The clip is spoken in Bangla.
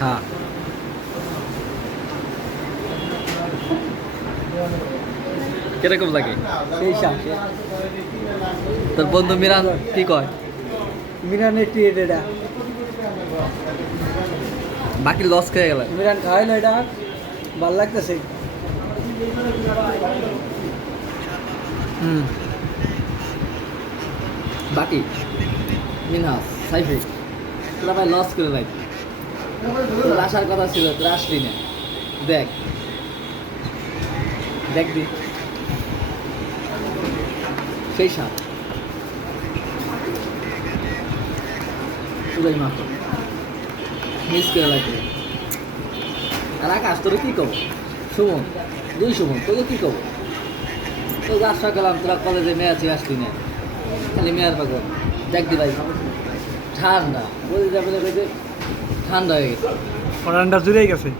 হ্যাঁ কিরকম লাগে? সেই সাথে তোর বন্ধু মিরান কি কয়? মিরানের টিএড এটা বাকি লস খেয়ে গেল। মিরান খাওয়াইলো এটা ভাল লাগতেছে। বাকি মিনহাস সাইফে তোরা ভাই লস করে ভাই, তোর আসার কথা ছিল, তোর আসলি না। দেখ দেখ দি সেই সাপ পুরাই মাত্র মিস করে লাগবে। আর আকাশ তোর কি কব? সুমন সুমন তোকে কি কব? তোকে আশা করলাম তোরা কলেজে মেয়াছি আসলি না, খালি মেয়ার পাগল। দেখ দি ভাই ঠান্ডা বলে যাবে, ঠান্ডা হয়ে গেছে। ঠান্ডা জুড়েই গেছে।